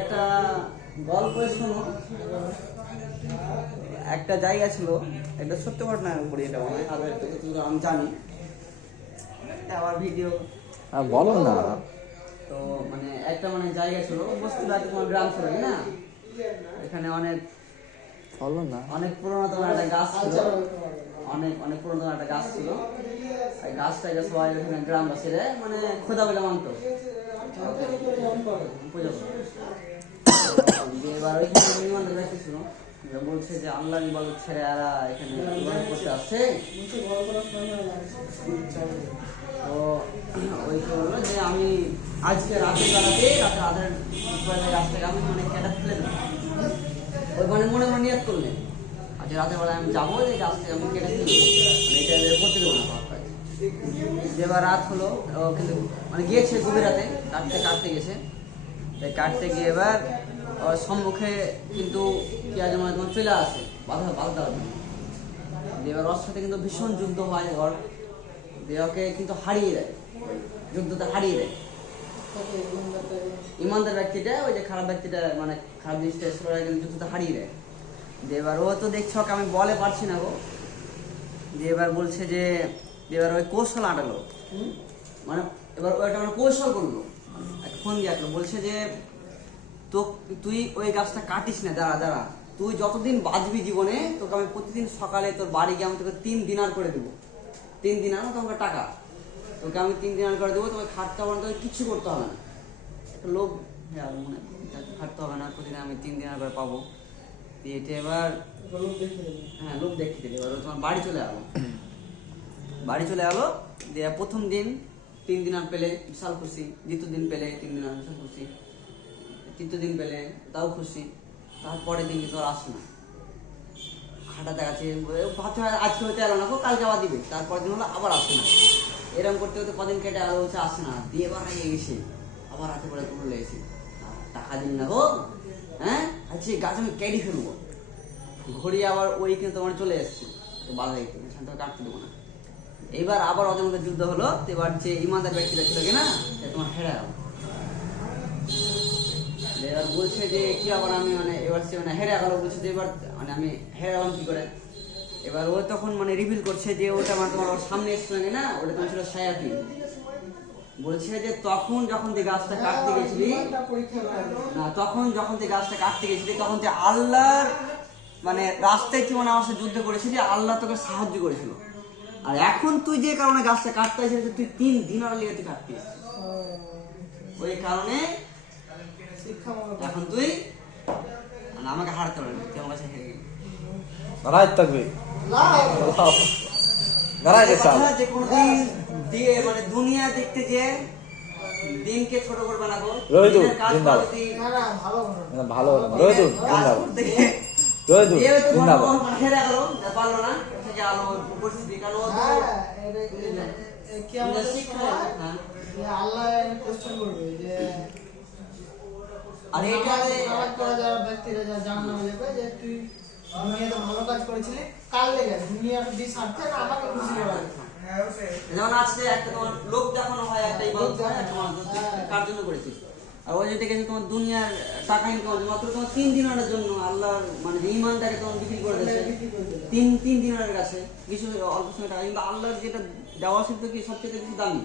একটা গল্প শোনো। একটা জায়গা ছিল, একটা সত্য ঘটনার উপরে, এটা মনে হয় আরো একটা কিছু আমি জানি, আবার ভিডিও বলো না। তো মানে একটা মানে জায়গা ছিল, বস্তুটা তোমার গ্রাম ছিল না, এখানে অনেক বলো না। অনেক পুরোনো তোমার একটা গাছ ছিল, অনেক অনেক পুরোনো তোমার একটা গাছ ছিল। এই গাছটাকে সবাই এখানে গ্রামবাসীরা মানে খোদা বলে মানত, পূজা করত। এবার ওইখানে নিমন্ত্রণ রাখতেছিল, বলছে যে আল্লাহ ইবাদত ছেড়ে এরা এখানে ইবাদত করতে আসছে। তো ওই কি বললো যে আমি আজকে রাতের বেলাতে রাতের গাছটাকে আমি মানে কেটে ফেলে দেবো। ওই মানে মনে মনে নিয়ত করলেন আজকে রাতের বেলায় আমি যাবো, যে গাছটাকে আমি কেটে ফেলে দেবো, মানে এটা করতে দেবো না পাপ কাজ। যেবার রাত হলো, ও কিন্তু মানে গিয়েছে গভীর রাতে কাটতে গেছে। কাটতে গিয়ে এবার ওর সম্মুখে কিন্তু কি আজ মানে তোমার চলে আসে বাধা দেওয়ার জন্য। এবার ওর সাথে কিন্তু ভীষণ যুদ্ধ হয়, ওর দেহকে কিন্তু হারিয়ে দেয়, যুদ্ধতে হারিয়ে দেয়। ইমানদার ব্যক্তিটা, ওই যে খারাপ ব্যক্তিটা মানে খারাপ জিনিসটা কিন্তু যুদ্ধতে হারিয়ে দেয়। যে এবার ও তো দেখছ আমি বলে পারছি না গো, যে এবার বলছে যে এবার ওই কৌশল আটালো, মানে এবার ওইটা মানে কৌশল করলো, ফোন দিয়ে আসলো, বলছে যে তো তুই ওই গাছটা কাটিস না, দাঁড়া তুই যতদিন বাঁচবি জীবনে তোকে আমি প্রতিদিন সকালে তোর বাড়ি গিয়ে আমি তোকে 3 দিনার করে দেবো। 3 দিনার না তোমাকে টাকা, তোকে আমি 3 দিনার করে দেবো, তোকে খাটতে হবে না, তোকে কিচ্ছু করতে হবে না। একটা লোক মনে খাটতে হবে না, প্রতিদিন আমি 3 দিনার করে পাবো। এটা এবার হ্যাঁ লোক দেখতে দিলে, এবার তোমার বাড়ি চলে এলো। দিয়ে প্রথম দিন 3 দিনার পেলে বিশাল খুশি, দ্বিতীয় দিন পেলে 3 দিনার বিশাল খুশি, তৃতীয় দিন পেলে তাও খুশি, তারপরের দিন কিন্তু আর আসে না। খাটা দেখাচ্ছে, ভাবছে আজকে হয়তো এলো না, কালকে আবার দিবে, তারপর দিন হলো আবার আসে না। এরকম করতে করতে কদিন কেটে আলো হচ্ছে আসে না, দিয়ে এবার হারিয়ে গেছে, আবার রাতে পরে তুলে লেগেছে, টাকা দিন না গো, হ্যাঁ আচ্ছা গাছ আমি কেটে ফেলবো। ঘড়ি আবার ওই কিন্তু তোমার চলে এসছে, বাধা দিতে কাটতে দেবো না। এইবার আবার ওদের মধ্যে যুদ্ধ হলো। এবার যে ইমানদার ব্যক্তিটা ছিল কিনা তোমার হেরে গেল। এবার বলছে যে কি আবার আমি মানে এবার সে মানে হেরে গেল, বলছে যে এবার মানে আমি হেরে গেলাম কি করে। এবার ও তখন মানে রিভিল করছে যে ওটা মানে তোমার ওর সামনে এসছে না, ওটা তোমার ছিল শায়াতিন। বলছে যে তখন যখন তুই গাছটা কাটতে গেছিলি না, তখন তুই আল্লাহর মানে রাস্তায় তুই মানে আমার সাথে যুদ্ধ করেছিলি, আল্লাহ তোকে সাহায্য করেছিল। আর এখন তুই যে কারণে গাছটা কাটতে আসছিস, তুই 3 দিন আর লেগে তুই কাটতে এসেছিস, ওই কারণে এখন তুই মানে আমাকে হারতে পারবি না, তুই আমার কাছে হেরে গেলি। যে কোনোদিন দিয়ে মানে দুনিয়া দেখতে যে দিনকে ছোট করবে না গো, হেরে গেল পারলো না, আলো উপস্থিতি কালো আল্লাহ কোশ্চেন করবে যে আর এইটা নামাজ পড়া যারা ব্যক্তিরা যারা জাহান্নামে যাবে, যে তুই দুনিয়াতে ভালো কাজ করেছিলি, কাল লেগে দুনিয়ার যে স্বার্থে আমাকে খুশি করা। যেমন আজকে একটা তোমার লোক দেখানো হয়, একটা ইবাদত হয়, তোমার কার জন্য করেছিস। আর ওই যেটা গেছে তোমার দুনিয়ার টাকা ইনকাম মাত্র তোমার 3 দিনারের জন্য আল্লাহর মানে ইমানটাকে তোমার বিক্রি করে দিয়েছে 3 দিনারের কাছে, কিছু অল্প সময় টাকা, কিন্তু আল্লাহর যেটা দেওয়া ছিল কি সবচেয়ে বেশি দামি।